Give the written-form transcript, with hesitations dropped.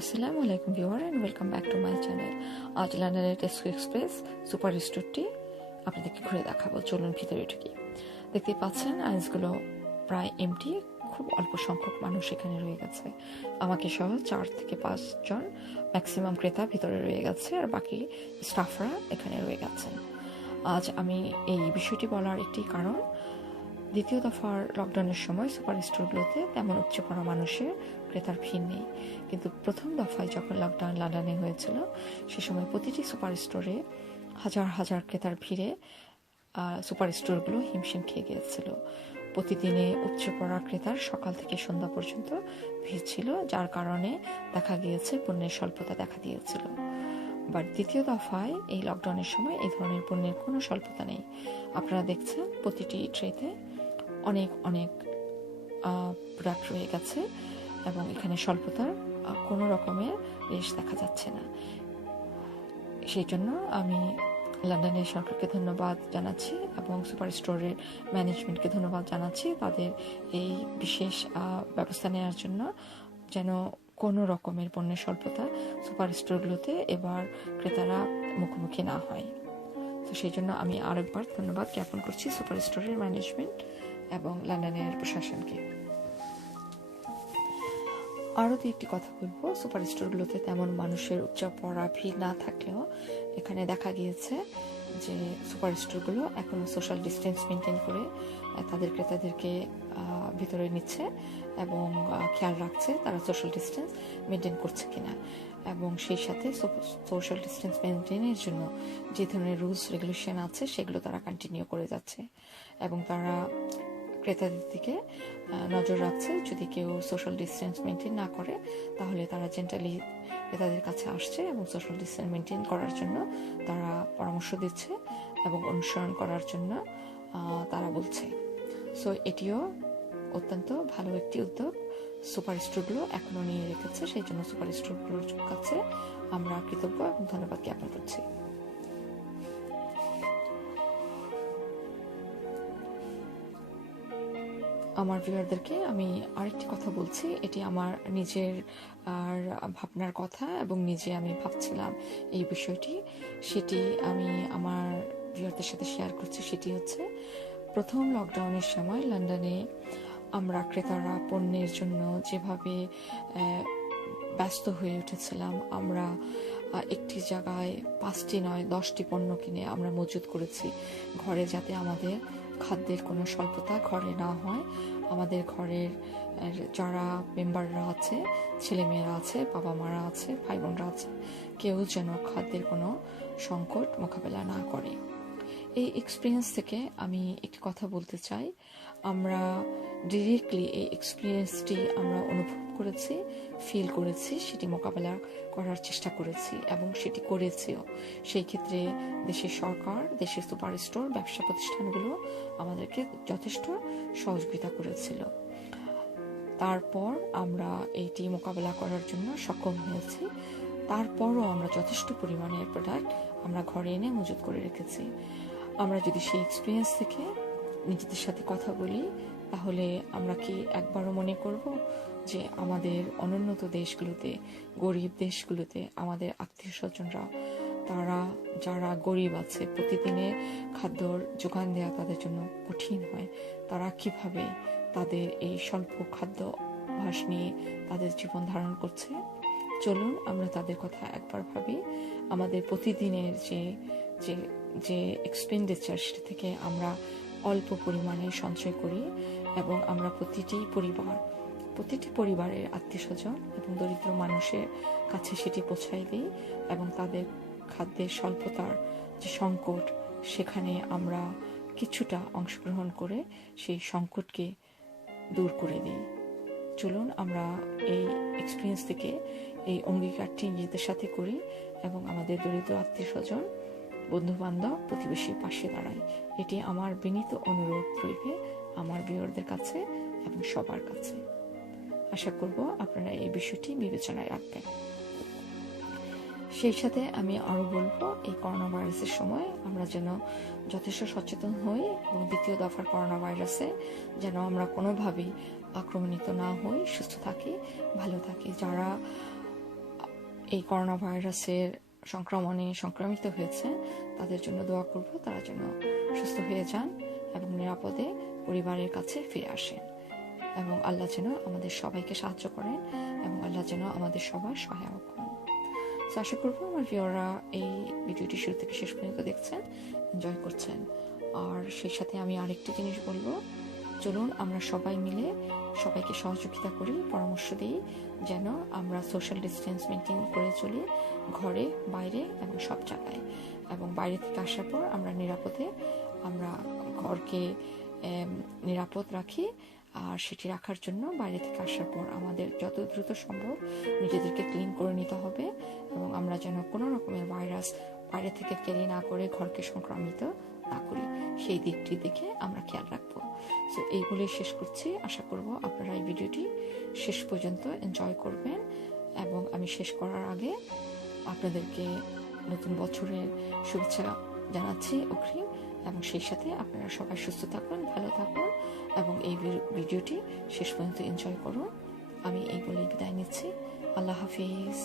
আসসালামু আলাইকুম viewer and welcome back to my channel. আজ লন্ডনের টেস্কো এক্সপ্রেস সুপার স্টোরটি আপনাদেরকে ঘুরে দেখাবো। চলুন ভিতরে ঢুকি। দেখতেই পাচ্ছেন আইসগুলো প্রায় এমটি, খুব অল্প সংখ্যক মানুষ এখানে রয়ে গেছে। আমাকে সহ 4 থেকে 5 জন ম্যাক্সিমাম ক্রেতা ভিতরে রয়ে গেছে, আর বাকি স্টাফরা এখানে রয়ে গেছেন। আজ আমি এই বিষয়টি বলার একটি কারণ, দ্বিতীয় দফার লকডাউনের সময় সুপার স্টোরগুলোতে তেমন উপচে পড়া মানুষের ক্রেতার ভিড় নেই, কিন্তু প্রথম দফায় যখন লকডাউন লন্ডনে হয়েছিল সে সময় প্রতিটি সুপার স্টোরে হাজার হাজার ক্রেতার ভিড়ে সুপার স্টোরগুলো হিমশিম খেয়ে গিয়েছিল। প্রতিদিনে উপচে পড়া ক্রেতার সকাল থেকে সন্ধ্যা পর্যন্ত ভিড় ছিল, যার কারণে দেখা গিয়েছে পণ্যের স্বল্পতা দেখা দিয়েছিল। বাট দ্বিতীয় দফায় এই লকডাউনের সময় এই ধরনের পণ্যের কোনো স্বল্পতা নেই। আপনারা দেখছেন প্রতিটি ট্রেতে অনেক অনেক প্রোডাক্ট রয়ে গেছে এবং এখানে স্বল্পতার কোনো রকমের রেশ দেখা যাচ্ছে না। সেই জন্য আমি লন্ডনের সরকারকে ধন্যবাদ জানাচ্ছি এবং সুপার স্টোরের ম্যানেজমেন্টকে ধন্যবাদ জানাচ্ছি তাদের এই বিশেষ ব্যবস্থা নেওয়ার জন্য, যেন কোনো রকমের পণ্যের স্বল্পতা সুপার স্টোরগুলোতে এবার ক্রেতারা মুখোমুখি না হয়। তো সেই জন্য আমি আরেকবার ধন্যবাদ জ্ঞাপন করছি সুপার স্টোরের ম্যানেজমেন্ট এবং লন্ডনের প্রশাসনকে। আরও একটি কথা বলবো, সুপার স্টোরগুলোতে তেমন মানুষের উপচে পড়া ভিড় না থাকলেও এখানে দেখা গিয়েছে যে সুপার স্টোরগুলো এখনও সোশ্যাল ডিস্টেন্স মেনটেন করে তাদের ক্রেতাদেরকে ভিতরে নিচ্ছে এবং খেয়াল রাখছে তারা সোশ্যাল ডিস্টেন্স মেনটেন করছে কিনা, এবং সেই সাথে সোশ্যাল ডিস্টেন্স মেনটেনের জন্য যে ধরনের রুলস রেগুলেশন আছে সেগুলো তারা কন্টিনিউ করে যাচ্ছে এবং তারা ক্রেতাদের দিকে নজর রাখছে। যদি কেউ সোশ্যাল ডিস্টেন্স মেনটেন না করে তাহলে তারা জেন্টালি ক্রেতাদের কাছে আসছে এবং সোশ্যাল ডিস্টেন্স মেনটেন করার জন্য তারা পরামর্শ দিচ্ছে এবং অনুসরণ করার জন্য তারা বলছে। সো এটিও অত্যন্ত ভালো একটি উদ্যোগ সুপার স্টোরগুলো এখনও নিয়ে রেখেছে। সেই জন্য সুপার স্টোরগুলোর কাছে আমরা কৃতজ্ঞ এবং ধন্যবাদ জ্ঞাপন করছি। আমার ভিউয়ারদেরকে আমি আরেকটি কথা বলছি, এটি আমার নিজের আর ভাবনার কথা এবং নিজে আমি ভাবছিলাম এই বিষয়টি, সেটি আমি আমার ভিউয়ারদের সাথে শেয়ার করছি। সেটি হচ্ছে, প্রথম লকডাউনের সময় লন্ডনে আমরা ক্রেতারা পণ্যের জন্য যেভাবে ব্যস্ত হয়ে উঠেছিলাম, আমরা একটি জায়গায় 5টি নয় 10টি পণ্য কিনে আমরা মজুত করেছি ঘরে, যাতে আমাদের খাদ্যের কোনো স্বল্পতা ঘরে না হয়। আমাদের ঘরের যারা মেম্বাররা আছে, ছেলেমেয়েরা আছে, বাবা মারা আছে, ভাই বোনরা আছে, কেউ যেন খাদ্যের কোনো সংকট মোকাবেলা না করে। এই এক্সপিরিয়েন্স থেকে আমি একটি কথা বলতে চাই, আমরা ডিরেক্টলি এই এক্সপিরিয়েন্সটি আমরা অনুভব করেছি, ফিল করেছি, সেটি মোকাবেলা করার চেষ্টা করেছি এবং সেটি করেছিও। সেই ক্ষেত্রে দেশের সরকার, দেশের সুপার স্টোর, ব্যবসা প্রতিষ্ঠানগুলো আমাদেরকে যথেষ্ট সহযোগিতা করেছিল। তারপর আমরা এইটি মোকাবেলা করার জন্য সক্ষম হয়েছি। তারপরও আমরা যথেষ্ট পরিমাণের প্রোডাক্ট আমরা ঘরে এনে মজুত করে রেখেছি। আমরা যদি সেই এক্সপিরিয়েন্স থেকে নিজেদের সাথে কথা বলি, তাহলে আমরা কি একবারও মনে করব যে আমাদের অনুন্নত দেশগুলোতে, গরিব দেশগুলোতে আমাদের আত্মীয় স্বজনরা, তারা যারা গরিব আছে, প্রতিদিনে খাদ্যর যোগান দেওয়া তাদের জন্য কঠিন হয়, তারা কিভাবে তাদের এই স্বল্প খাদ্য অভ্যাস নিয়ে তাদের জীবন ধারণ করছে? চলুন আমরা তাদের কথা একবার ভাবি। আমাদের প্রতিদিনের যে এক্সপেন্ডিচার, সেটা থেকে আমরা অল্প পরিমাণে সঞ্চয় করি এবং আমরা প্রতিটি পরিবারের আত্মীয় স্বজন এবং দরিদ্র মানুষের কাছে সেটি পৌঁছাই দিই এবং তাদের খাদ্যের স্বল্পতার যে সংকট, সেখানে আমরা কিছুটা অংশগ্রহণ করে সেই সংকটকে দূর করে দিই। চলুন আমরা এই এক্সপিরিয়েন্স থেকে এই অঙ্গীকারটি নিজেদের সাথে করি এবং আমাদের দরিদ্র আত্মীয় স্বজন, বন্ধু বান্ধব, প্রতিবেশীর পাশে দাঁড়াই। এটি আমার বিনীত অনুরোধ রইবে আমার ভিউয়ারদের কাছে এবং সবার কাছে। আশা করব আপনারা এই বিষয়টি বিবেচনায় রাখবেন। সেই সাথে আমি আরও বলবো, এই করোনা ভাইরাসের সময় আমরা যেন যথেষ্ট সচেতন হই এবং দ্বিতীয় দফার করোনা ভাইরাসে যেন আমরা কোনোভাবেই আক্রমণিত না হই, সুস্থ থাকি, ভালো থাকি। যারা এই করোনা ভাইরাসের সংক্রমণে সংক্রমিত হয়েছে তাদের জন্য দোয়া করব, তারা যেন সুস্থ হয়ে যান এবং নিরাপদে পরিবারের কাছে ফিরে আসেন, এবং আল্লাহ যেন আমাদের সবাইকে সাহায্য করেন এবং আল্লাহ যেন আমাদের সবার সহায়ক হন। তো আশা করবো আমার ভিউয়াররা এই ভিডিওটি শুরু থেকে শেষ পর্যন্ত দেখছেন, এনজয় করছেন। আর সেই সাথে আমি আরেকটি জিনিস বলবো, চলুন আমরা সবাই মিলে সবাইকে সহযোগিতা করি, পরামর্শ দিই যেন আমরা সোশ্যাল ডিস্টেন্স মেনটেন করে চলি ঘরে, বাইরে এবং সব জায়গায়। এবং বাইরে থেকে আসার পর আমরা নিরাপদে আমরা ঘরকে নিরাপদ রাখি। আর সেটি রাখার জন্য বাইরে থেকে আসার পর আমাদের যত দ্রুত সম্ভব নিজেদেরকে ক্লিন করে নিতে হবে, এবং আমরা যেন কোনো রকমের ভাইরাস বাইরে থেকে ক্যারি না করে ঘরকে সংক্রমিত না করি, সেই দিকটি দেখে আমরা খেয়াল রাখবো। সো এইগুলোই শেষ করছি। আশা করব আপনারা এই ভিডিওটি শেষ পর্যন্ত এনজয় করবেন, এবং আমি শেষ করার আগে আপনাদেরকে নতুন বছরের শুভেচ্ছা জানাচ্ছি অগ্রিম, এবং সেই সাথে আপনারা সবাই সুস্থ থাকুন, ভালো থাকুন এবং এই ভিডিওটি শেষ পর্যন্ত এনজয় করুন। আমি এই বলেই বিদায় নিচ্ছি। আল্লাহ হাফিজ।